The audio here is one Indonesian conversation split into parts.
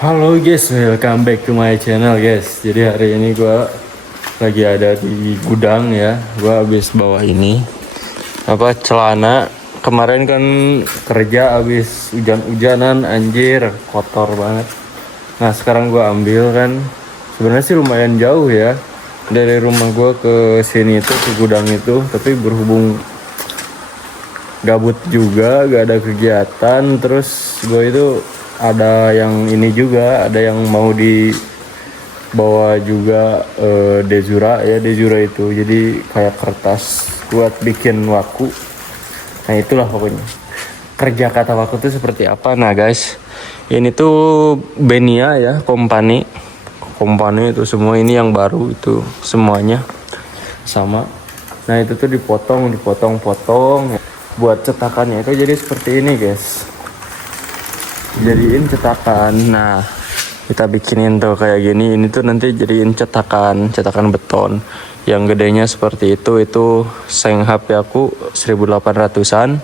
Halo guys, welcome back to my channel guys. Jadi hari ini gue lagi ada di gudang ya. Gue habis bawa ini celana. Kemarin kan kerja habis hujan-hujanan, anjir kotor banget. Nah sekarang gue ambil kan. Sebenarnya sih lumayan jauh ya dari rumah gue ke sini itu, ke gudang itu. Tapi berhubung gabut juga, gak ada kegiatan. Terus gue itu ada yang ini juga, ada yang mau dibawa juga Dezura ya. Dezura itu jadi kayak kertas buat bikin waku. Nah itulah pokoknya kerja kata waku itu seperti apa. Nah guys, ini tuh Benia ya, kompani itu semua, ini yang baru itu semuanya sama. Nah itu tuh dipotong buat cetakannya itu jadi seperti ini guys, jadiin cetakan. Nah kita bikinin tuh kayak gini, ini tuh nanti jadiin cetakan beton yang gedenya seperti itu seng HP aku 1800-an.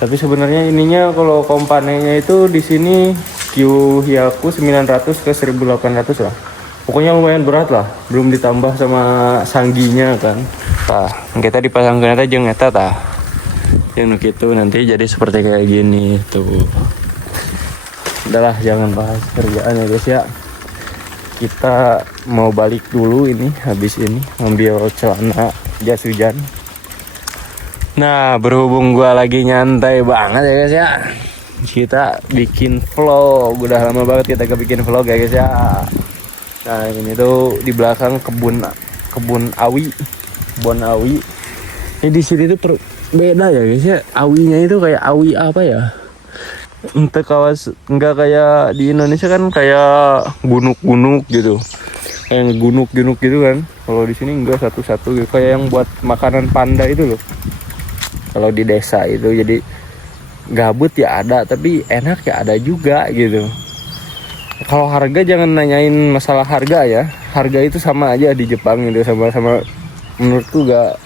Tapi sebenarnya ininya kalau kompanenya itu di sini Q-Hyaku 900 ke 1800 lah. Pokoknya lumayan berat lah, belum ditambah sama sangginya kan. Nah, kita dipasangkan aja jeung eta tah. Yang gitu nanti jadi seperti kayak gini tuh. Udahlah, jangan bahas kerjaan ya guys ya. Kita mau balik dulu ini, habis ini ambil celana jas hujan. Nah, berhubung gua lagi nyantai banget ya guys ya, kita bikin vlog. Udah lama banget kita bikin vlog ya guys ya. Nah, ini tuh di belakang kebun awi. Ini di sini tuh beda ya guys ya. Awinya itu kayak awi apa ya? Entah enggak kayak di Indonesia kan kayak gunuk-gunuk gitu. Kayak gunuk-gunuk gitu kan. Kalau di sini enggak satu-satu gitu, kayak yang buat makanan panda itu loh. Kalau di desa itu jadi gabut ya ada, tapi enak ya ada juga gitu. Kalau harga jangan nanyain masalah harga ya. Harga itu sama aja di Jepang gitu, sama-sama menurutku gak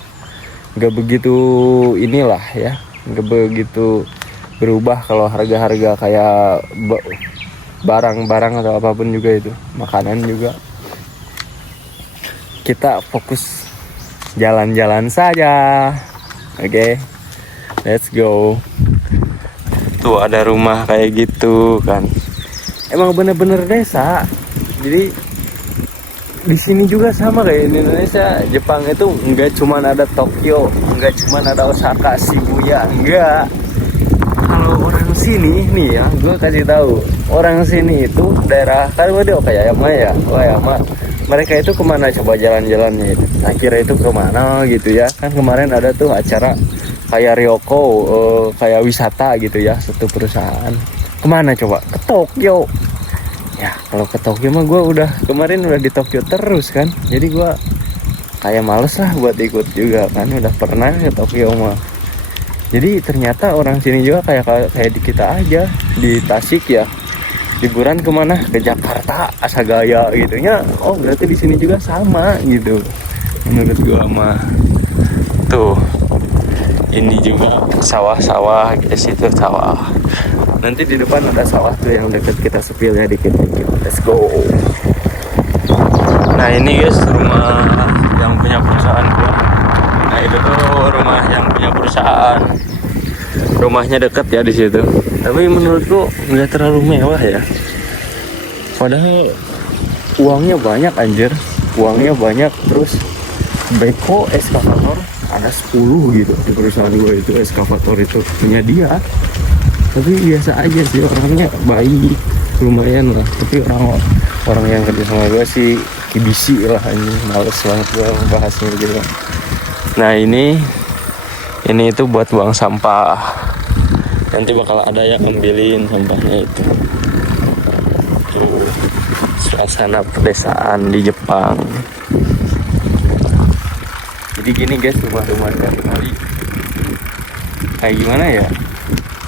begitu inilah ya. Gak begitu berubah kalau harga-harga kayak barang-barang atau apapun juga itu. Makanan juga. Kita fokus jalan-jalan saja. Oke. Let's go. Tuh ada rumah kayak gitu kan. Emang bener-bener desa. Jadi di sini juga sama kayak di Indonesia. Jepang itu enggak cuma ada Tokyo, enggak cuma ada Osaka, Shibuya, enggak. Kalau orang sini nih ya, gue kasih tahu, orang sini itu daerah kan udah Okayama ya, Okayama. Mereka itu kemana coba jalan-jalannya? Akhirnya itu kemana gitu ya? Kan kemarin ada tuh acara kayak Ryoko, kayak wisata gitu ya, satu perusahaan. Kemana coba? Ke Tokyo. Ya kalau ke Tokyo mah gue kemarin udah di Tokyo terus kan. Jadi gue kayak males lah buat ikut juga kan. Udah pernah ke Tokyo mah. Jadi ternyata orang sini juga kayak di kita aja. Di Tasik ya. Liburan kemana? Ke Jakarta, Asagaya gitu ya. Oh berarti di sini juga sama gitu. Menurut gue mah. Tuh. Ini juga sawah-sawah guys, itu sawah. Nanti di depan ada sawah tuh yang deket, kita sepil ya dikit-dikit. Let's go. Nah ini guys rumah yang punya perusahaan gua. Nah itu tuh rumah yang punya perusahaan. Rumahnya deket ya di situ. Tapi menurutku nggak terlalu mewah ya. Padahal uangnya banyak anjir. Uangnya banyak, terus beko eskavator ada 10 gitu di perusahaan gue itu. Eskavator itu punya dia. Tapi biasa aja sih, orangnya baik, lumayan lah. Tapi orang yang kerja sama gue sih kibisi lah, ini males banget gue bahasnya gitu. Nah ini itu buat buang sampah. Nanti bakal ada yang ambilin sampahnya itu. Tuh, suasana pedesaan di Jepang. Jadi gini guys, rumah-rumahnya kali kayak gimana ya?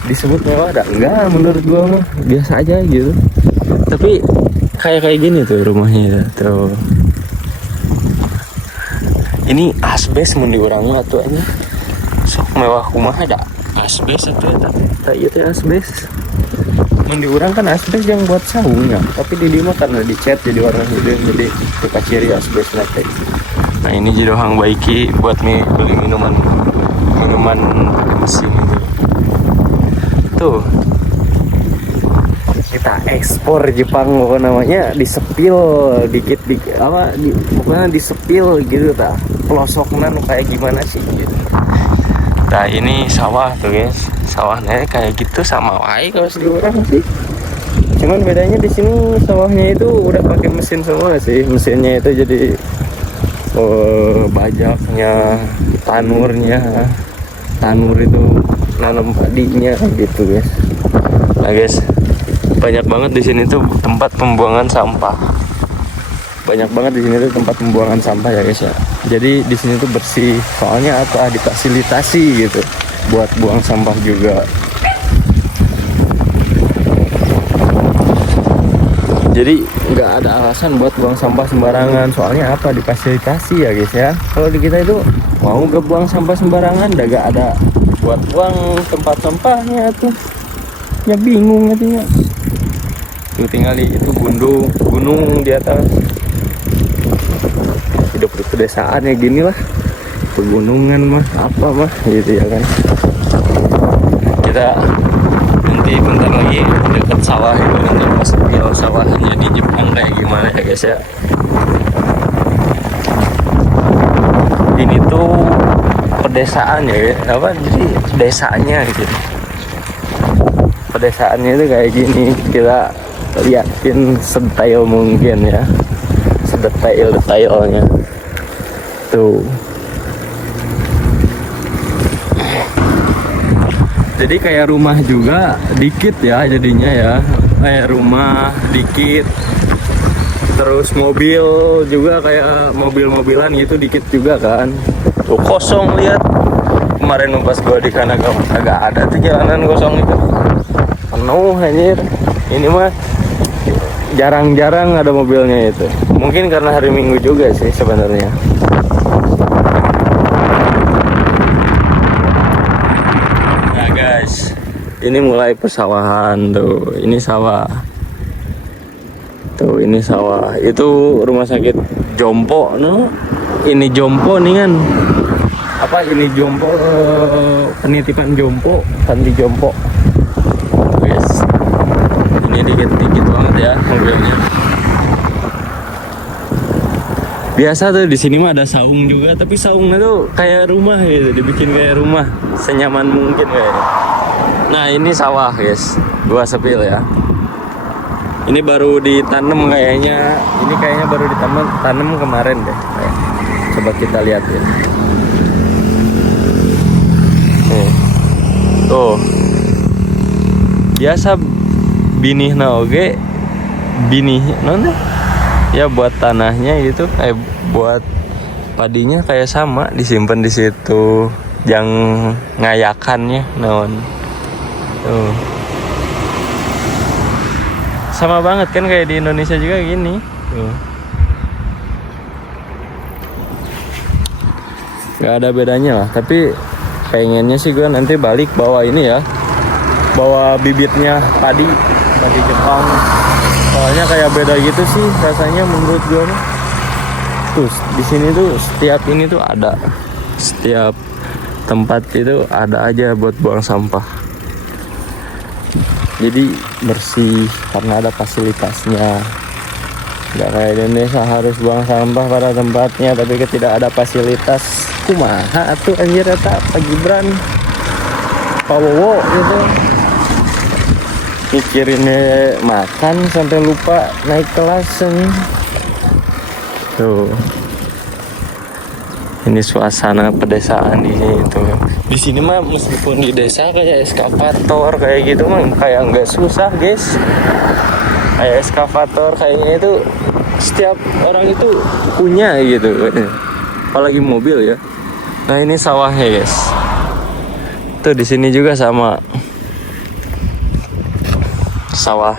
Disebut mewah ada? Enggak, menurut gua mah biasa aja gitu. Tapi kayak gini tuh rumahnya tuh. Ini asbes mun diurangnya atuh anjing. Sok mewah kumaha ada asbes atuh eta. Tah ieu teh asbes. Mun di urang kan asbes yang buat saungnya, tapi di dia mah karena dicat jadi warna hidung, jadi suka ciri asbes teh. Nah ini jadi hang baiki buat beli minuman pakai mesin itu. Tuh kita ekspor Jepang namanya, disepil dikit apa pokoknya disepil gitu tak pelosoknya kayak gimana sih gitu. Nah ini sawah tuh guys, sawahnya kayak gitu sama wae kalau di orang sih. Cuman bedanya di sini sawahnya itu udah pakai mesin semua sih, mesinnya itu jadi bajaknya, tanur itu nanam padinya gitu guys. Nah guys, banyak banget di sini tuh tempat pembuangan sampah. Banyak banget di sini tuh tempat pembuangan sampah ya guys ya. Jadi di sini tuh bersih, soalnya apa, difasilitasi gitu buat buang sampah juga. Jadi nggak ada alasan buat buang sampah sembarangan, soalnya apa, difasilitasi ya guys ya. Kalau di kita itu mau nggak buang sampah sembarangan, udah nggak ada buat buang tempat sampahnya tuh, ya bingung artinya. Tuh tinggal di itu gunung di atas. Hidup di pedesaan ya gini lah, pegunungan mah apa mah gitu ya kan. Kita nanti bentar lagi dekat sawah itu, nanti pas lihat sawahnya di Jepang kayak gimana ya guys ya. Ini tuh pedesaan ya, apa, jadi desanya gitu. Pedesaannya itu kayak gini, kita liatin sedetail mungkin ya, sedetail-detailnya tuh. Jadi kayak rumah juga dikit ya jadinya ya, kayak rumah dikit. Terus mobil juga kayak mobil-mobilan gitu dikit juga kan. Tuh kosong, lihat. Kemarin pas gua di sana agak ada tuh jalanan kosong itu. Penuh anjir. Ini mah jarang-jarang ada mobilnya itu. Mungkin karena hari Minggu juga sih sebenarnya. Nah guys, ini mulai persawahan tuh. Ini sawah. Tuh ini sawah. Itu rumah sakit Jompo, no? Ini Jompo nih kan. Apa ini Jompo, penitipan Jompo, Panti Jompo. Guys, ini dikit-dikit banget ya mobilnya. Biasa tuh di sini mah ada saung juga, tapi saungnya tuh kayak rumah gitu, dibikin kayak rumah, senyaman mungkin kayaknya. Nah ini sawah guys, gua sepil ya. Ini baru ditanam kayaknya, ini kayaknya baru ditanam kemarin deh. Coba kita lihat ya. Tuh biasa binihna oge, binih non ya, buat tanahnya gitu, kayak buat padinya kayak sama disimpan di situ, yang ngayakannya non. Tuh sama banget kan kayak di Indonesia juga gini. Tuh nggak ada bedanya lah, tapi pengennya sih gue nanti balik bawa ini ya, bawa bibitnya padi Jepang, soalnya kayak beda gitu sih rasanya menurut gue. Terus di sini tuh setiap tempat itu ada aja buat buang sampah, jadi bersih karena ada fasilitasnya. Nggak kayak Indonesia harus buang sampah pada tempatnya tapi tidak ada fasilitas. Kumaha atuh anjir eta Pak Gibran, Pak Wowo gitu, mikirinnya makan sampai lupa naik kelas nih. Tuh ini suasana pedesaan di sini tuh. Di sini mah meskipun di desa kayak eskavator kayak gitu mah kayak nggak susah guys. Kayak eskavator kayak gini tuh setiap orang itu punya gitu, apalagi mobil ya. Nah ini sawahnya guys. Tuh di sini juga sama sawah.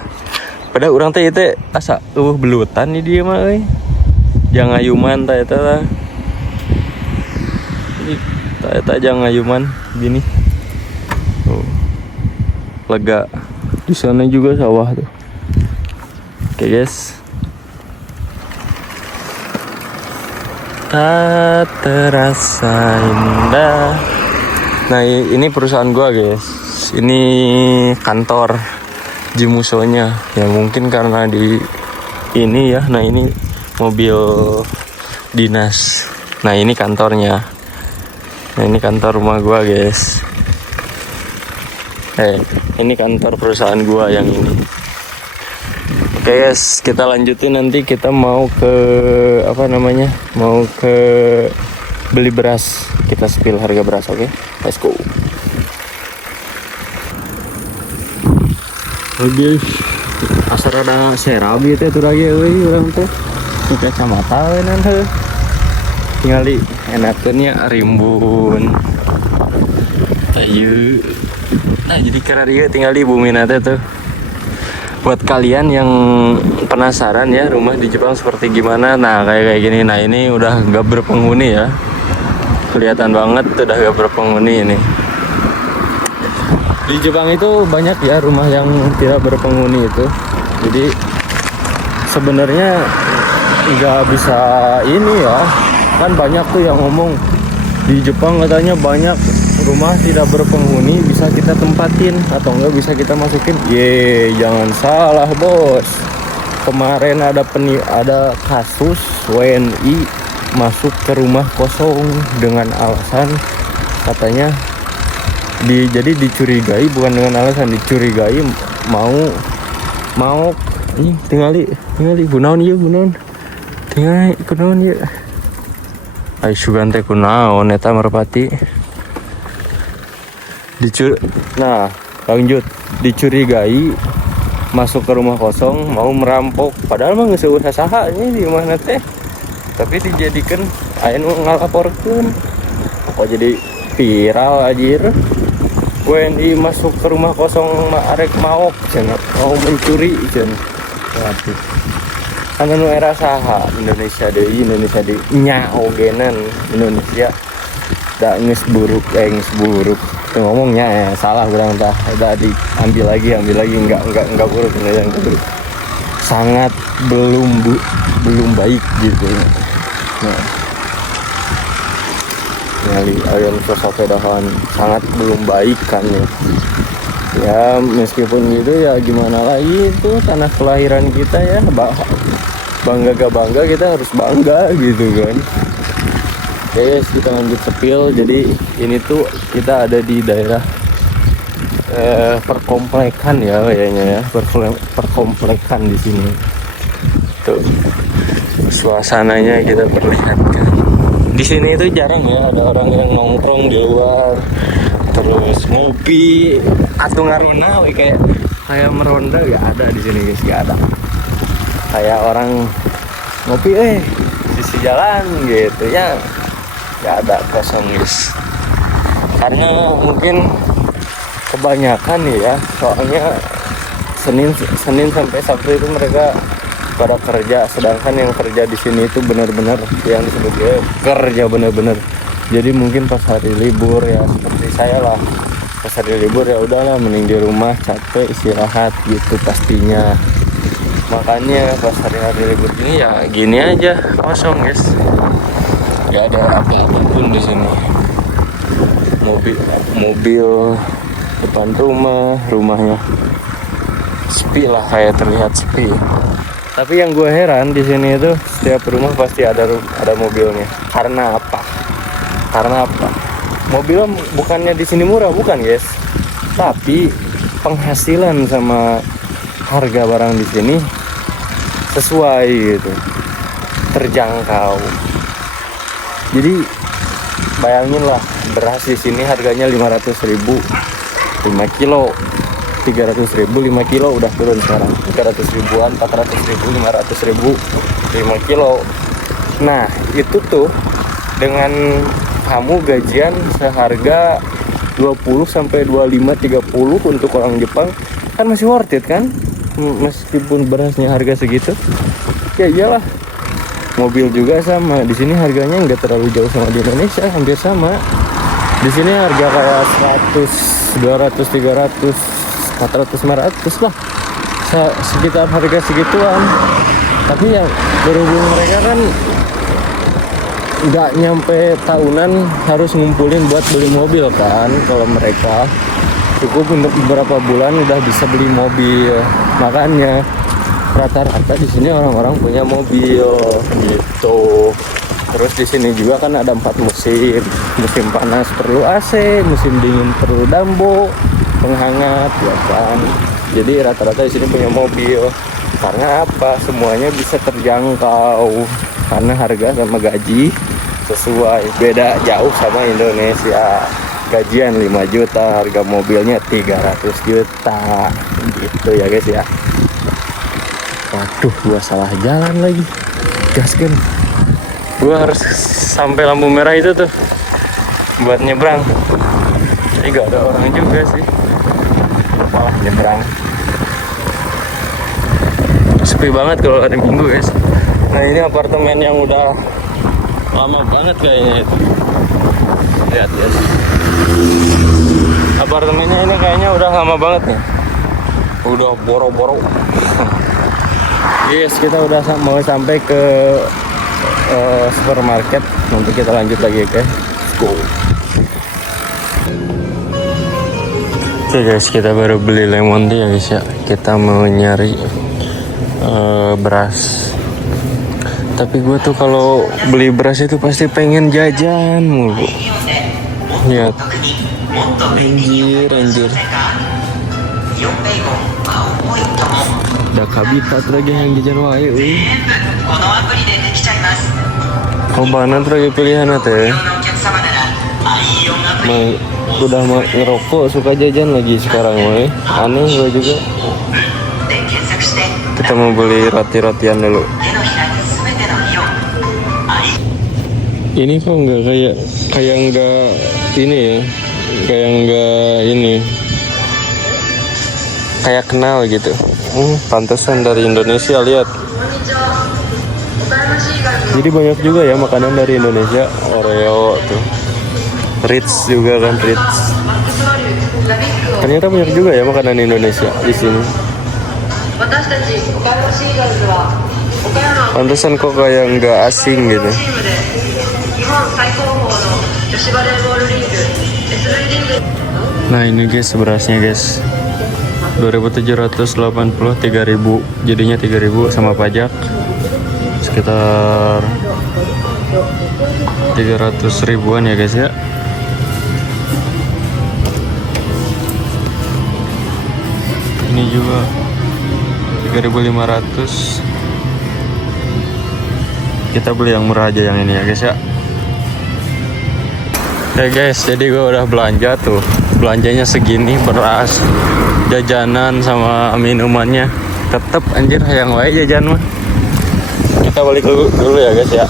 Pada orang teh itu asa belutan nih dia mah euy. Jangan ayuman teh eta lah. Eta jangan ayuman gini. Tuh. Lega. Di sana juga sawah tuh. Oke guys. Tak terasa indah. Nah ini perusahaan gua guys. Ini kantor Jimusonya. Ya mungkin karena di ini ya. Nah ini mobil dinas. Nah ini kantornya. Nah ini kantor rumah gua guys. Ini kantor perusahaan gua yang ini. Oke guys, kita lanjutin nanti kita mau ke mau ke beli beras. Kita spill harga beras, oke? Let's go. Guys, asal ada serabi teh tuh lagi urang teh. Kacamata we nan heuh. Tingali enakeunnya rimbun. Ayo. Nah, jadi karena dia tinggal di bumi nate tuh. Buat kalian yang penasaran ya rumah di Jepang seperti gimana, nah kayak gini. Nah ini udah gak berpenghuni ya, kelihatan banget udah gak berpenghuni ini. Di Jepang itu banyak ya rumah yang tidak berpenghuni itu. Jadi sebenarnya nggak bisa ini ya, kan banyak tuh yang ngomong di Jepang katanya banyak rumah tidak berpenghuni bisa kita tempatin atau enggak bisa kita masukin. Jangan salah bos. Kemarin ada kasus WNI masuk ke rumah kosong dengan alasan katanya jadi dicurigai, bukan dengan alasan dicurigai mau ini tingali kunaon tingali kunaon ieu. Ai sugan teh kunaon eta merpati. Nah lanjut, dicurigai masuk ke rumah kosong mau merampok, padahal mah geus usah saha nya di mana teh, tapi dijadikan aya nu ngalaporkeun kok jadi viral anjir. WNI masuk ke rumah kosong arek maok cenah, mau mencuri cenah. Waduh, kan nu era saha Indonesia deui nya ogenan Indonesia da geus buruk tuh ngomongnya ya salah kurang tah, udah diambil lagi enggak buruk, yang buruk sangat belum baik gitu. Nah nyali ayam sepedahan sangat belum baik kan ya meskipun gitu ya gimana lagi, itu tanah kelahiran kita ya, bangga gak bangga kita harus bangga gitu kan. Oke, kita lanjut sepil. Jadi ini tuh kita ada di daerah perkomplekan ya kayaknya ya, perkomplekan di sini. Tuh suasananya kita perlihatkan. Di sini itu jarang ya ada orang yang nongkrong di luar terus ngopi atau ngarona kayak meronda, gak ada di sini guys, gak ada. Kayak orang ngopi sisi jalan gitu ya. Gak ada, kosong guys. Karena mungkin kebanyakan ya, soalnya Senin sampai Sabtu itu mereka pada kerja, sedangkan yang kerja di sini itu benar-benar yang disebut kerja benar-benar. Jadi mungkin pas hari libur ya seperti saya lah, pas hari libur ya udahlah mending di rumah capek istirahat gitu pastinya. Makanya pas hari-hari libur ini ya gini aja kosong guys. Gak ada apa-apa pun di sini. Mobil depan rumahnya sepi lah, kayak terlihat sepi. Tapi yang gue heran di sini itu setiap rumah pasti ada mobilnya. Karena apa? Mobil bukannya di sini murah, bukan guys. Tapi penghasilan sama harga barang di sini sesuai gitu, terjangkau. Jadi bayangin lah, beras di sini harganya 500.000 5 kilo, 300.000 5 kilo udah turun sekarang 300 ribuan, 400.000, 500.000 5 kilo. Nah itu tuh dengan kamu gajian seharga 20 sampai 25 30 untuk orang Jepang kan masih worth it kan, meskipun berasnya harga segitu. Ya iyalah, mobil juga sama di sini harganya nggak terlalu jauh sama di Indonesia, hampir sama. Di sini harga kayak 100, 200, 300 400-500 lah, sekitar harga segituan. Tapi yang berhubung mereka kan nggak nyampe tahunan harus ngumpulin buat beli mobil kan. Kalau mereka cukup untuk beberapa bulan udah bisa beli mobil, makanya rata-rata di sini orang-orang punya mobil gitu. Terus di sini juga kan ada 4 musim. Musim panas perlu AC, musim dingin perlu dambo, penghangat ya kan. Jadi rata-rata di sini punya mobil. Karena apa? Semuanya bisa terjangkau. Karena harga sama gaji sesuai. Beda jauh sama Indonesia. Gajian 5 juta, harga mobilnya 300 juta. Gitu ya guys ya. Waduh, gua salah jalan lagi. Gaskan. Gua harus sampai lampu merah itu tuh buat nyebrang. Tapi gak ada orang juga sih. Malah nyebrang. Sepi banget kalau hari Minggu guys. Nah ini apartemen yang udah lama banget kayaknya itu. Lihat guys. Apartemennya ini kayaknya udah lama banget nih. Udah boro-boro. Yes, kita udah mau sampai ke supermarket. Nanti kita lanjut lagi, oke? Go. Oke guys, kita baru beli lemon tea ya guys ya. Kita mau nyari beras. Tapi gue tuh kalau beli beras itu pasti pengen jajan mulu. Lihat. Anjir. Ada kabitat lagi yang jajan wae euy. Kombanan lagi pilihan teh. Udah ngerokok suka jajan lagi sekarang woy. Aneh gue juga. Kita mau beli roti-rotian dulu. Ini kok nggak kayak nggak ini ya, kayak kenal gitu. Pantesan dari Indonesia, lihat. Jadi banyak juga ya makanan dari Indonesia. Oreo tuh, Ritz juga kan, Ritz. Ternyata banyak juga ya makanan Indonesia di sini. Pantesan kok kayak nggak asing gitu. Nah ini guys berasnya guys, 2.780, 3.000, jadinya 3.000 sama pajak sekitar 300 ribuan ya guys ya. Ini juga 3.500. Kita beli yang murah aja yang ini ya guys ya. Oke guys, jadi gue udah belanja tuh. Belanjanya segini, beras, jajanan sama minumannya. Tetep anjir yang wae jajan mah. Kita balik dulu ya guys ya.